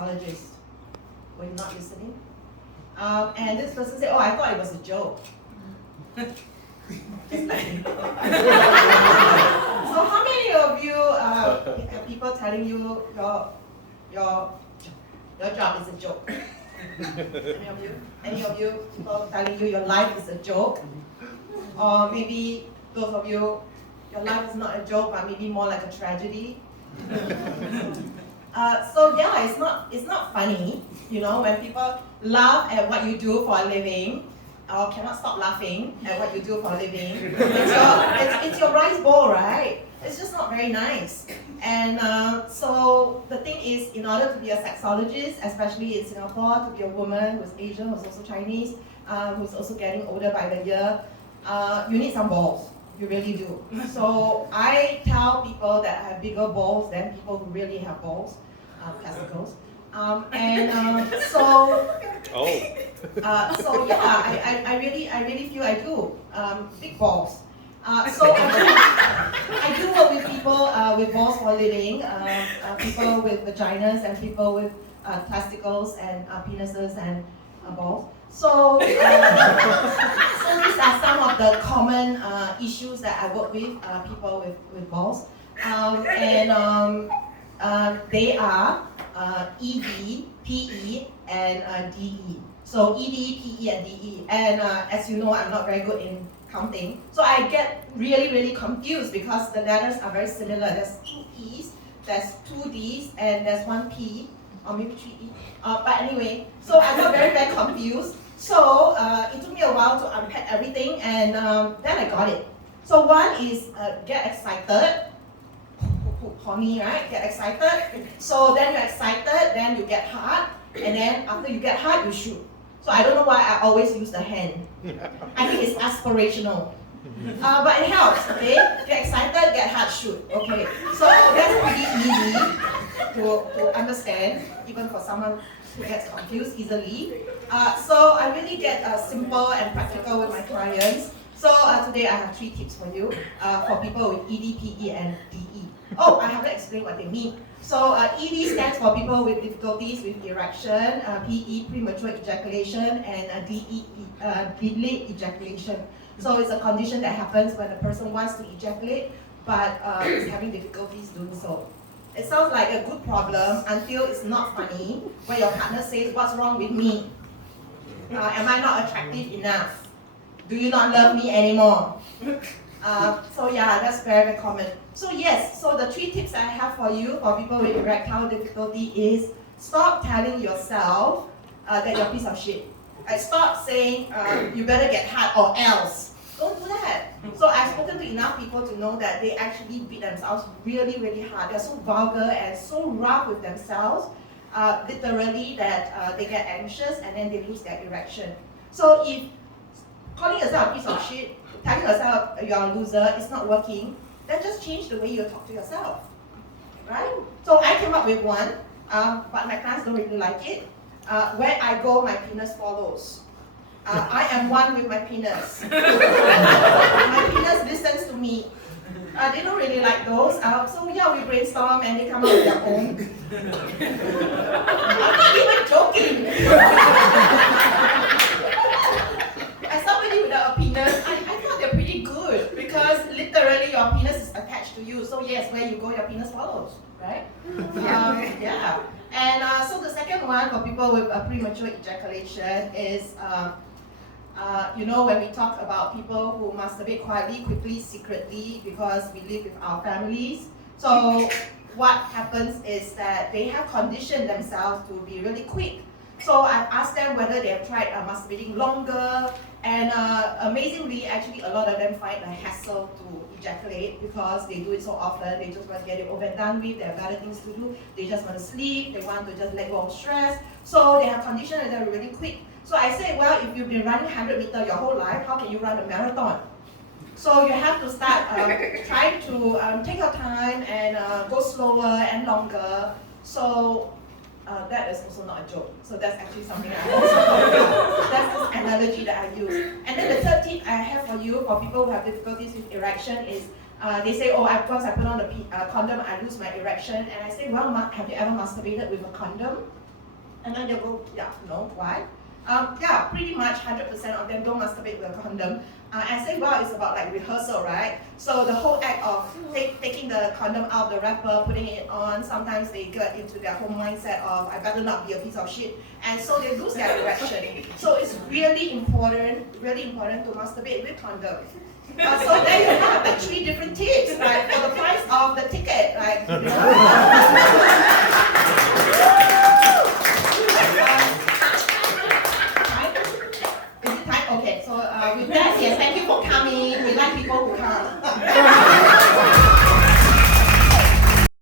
sexologist. Were you not listening? And this person said, oh, I thought it was a joke. So how many of you have people telling you your job is a joke? Any of you? Any of you people telling you your life is a joke? Or maybe those of you, your life is not a joke, but maybe more like a tragedy. So yeah, it's not funny, you know, when people laugh at what you do for a living, or cannot stop laughing at what you do for a living. It's your rice bowl, right? It's just not very nice. And so the thing is, in order to be a sexologist, especially in Singapore, to be a woman who's Asian, who's also Chinese, who's also getting older by the year, you need some balls. You really do. So I tell people that I have bigger balls than people who really have balls, testicles. So yeah, I really feel I do. Big balls. So I do work with people with balls for a living, people with vaginas and people with testicles and penises and balls. So these are some of the common issues that I work with, people with balls. They are ED, PE, and DE. So ED, PE, and DE. And as you know, I'm not very good in counting. So I get really confused because the letters are very similar. There's 2 E's, there's 2 D's, and there's 1 P, or maybe 3 E. But anyway, so I got very confused. So it took me a while to unpack everything, and then I got it. So one is get excited. Horny, right? Get excited. So then you're excited, then you get hard, and then after you get hard, you shoot. So I don't know why I always use the hand. I think it's aspirational. But it helps, okay? Get excited, get hard, shoot. Okay. So that's pretty easy to understand, even for someone who gets confused easily. So I really get simple and practical with my clients. So today I have 3 tips for you for people with ED, PE, and DE. Oh, I haven't explained what they mean. So ED stands for people with difficulties with erection, PE, premature ejaculation, and DE, delayed ejaculation. So it's a condition that happens when a person wants to ejaculate, but is having difficulties doing so. It sounds like a good problem until it's not funny, when your partner says, what's wrong with me? Am I not attractive enough? Do you not love me anymore? So yeah, that's very common. So yes, so the 3 tips I have for you for people with erectile difficulty is stop telling yourself that you're a piece of shit. Stop saying you better get hard or else. Don't do that. So I've spoken to enough people to know that they actually beat themselves really hard. They're so vulgar and so rough with themselves, literally, that they get anxious and then they lose their erection. So if calling yourself a piece of shit, telling yourself you're a loser, it's not working, then just change the way you talk to yourself, right? So I came up with one, but my clients don't really like it. Where I go, my penis follows. I am one with my penis. My penis listens to me. They don't really like those. So yeah, we brainstorm and they come up with their own. I'm not even joking. As somebody without a penis, I thought they're pretty good because literally your penis is attached to you. So yes, where you go, your penis follows, right? Yeah. And so the second one for people with a premature ejaculation is, you know, when we talk about people who masturbate quietly, quickly, secretly, because we live with our families. So what happens is that they have conditioned themselves to be really quick. So I've asked them whether they have tried masturbating longer, and amazingly, actually, a lot of them find a hassle to ejaculate because they do it so often. They just want to get it over and done with. They have other things to do. They just want to sleep. They want to just let go of stress. So they have conditioned and they're really quick. So I say, well, if you've been running 100 meters your whole life, how can you run a marathon? So you have to start trying to take your time and go slower and longer. So that is also not a joke. So that's actually something I also talk about. That's this analogy that I use. And then the third tip I have for you, for people who have difficulties with erection, is they say, oh, once I put on the condom, I lose my erection. And I say, well, have you ever masturbated with a condom? And then they'll go, yeah, no, why? Yeah, pretty much 100% of them don't masturbate with a condom. And say, well, it's about like rehearsal, right? So the whole act of taking the condom out of the wrapper, putting it on, sometimes they get into their whole mindset of, I better not be a piece of shit. And so they lose their direction. So it's really important to masturbate with condom. So there you have the 3 different tips, right? For the price of the ticket, right?